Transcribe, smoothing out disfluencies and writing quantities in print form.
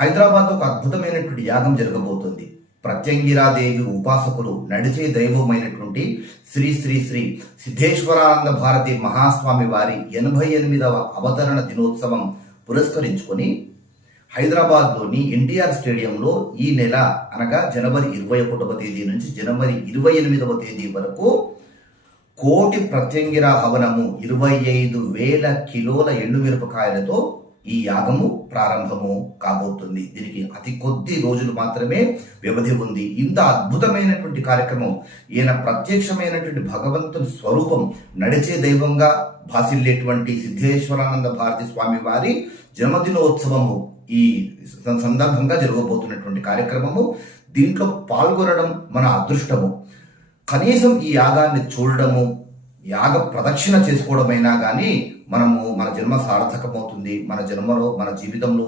హైదరాబాద్ ఒక అద్భుతమైనటువంటి యాగం జరగబోతుంది. ప్రత్యంగిరాదేవి ఉపాసకులు నడిచే దైవమైనటువంటి శ్రీ శ్రీ శ్రీ సిద్ధేశ్వరానంద భారతి మహాస్వామి వారి 88వ అవతరణ దినోత్సవం పురస్కరించుకొని హైదరాబాద్లోని ఎన్టీఆర్ స్టేడియంలో ఈ నెల అనగా జనవరి 21వ తేదీ నుంచి జనవరి 28వ తేదీ వరకు కోటి ప్రత్యంగిర హవనము 25,000 కిలోల ఎండుమిరపకాయలతో ఈ యాగము ప్రారంభము కాబోతుంది. దీనికి అతి కొద్ది రోజులు మాత్రమే వ్యవధి ఉంది. ఇంత అద్భుతమైనటువంటి కార్యక్రమం, ఈయన ప్రత్యక్షమైనటువంటి భగవంతుని స్వరూపం, నడిచే దైవంగా భాసిల్లేటువంటి సిద్ధేశ్వరానంద భారతి స్వామి వారి జన్మదినోత్సవము ఈ సందర్భంగా జరగబోతున్నటువంటి కార్యక్రమము. దీంట్లో పాల్గొనడం మన అదృష్టము. కనీసం ఈ యాగాన్ని చూడడము, యాగ ప్రదక్షిణ చేసుకోవడమైనా కానీ మన జన్మ సార్థకమవుతుంది. మన జన్మలో, మన జీవితంలో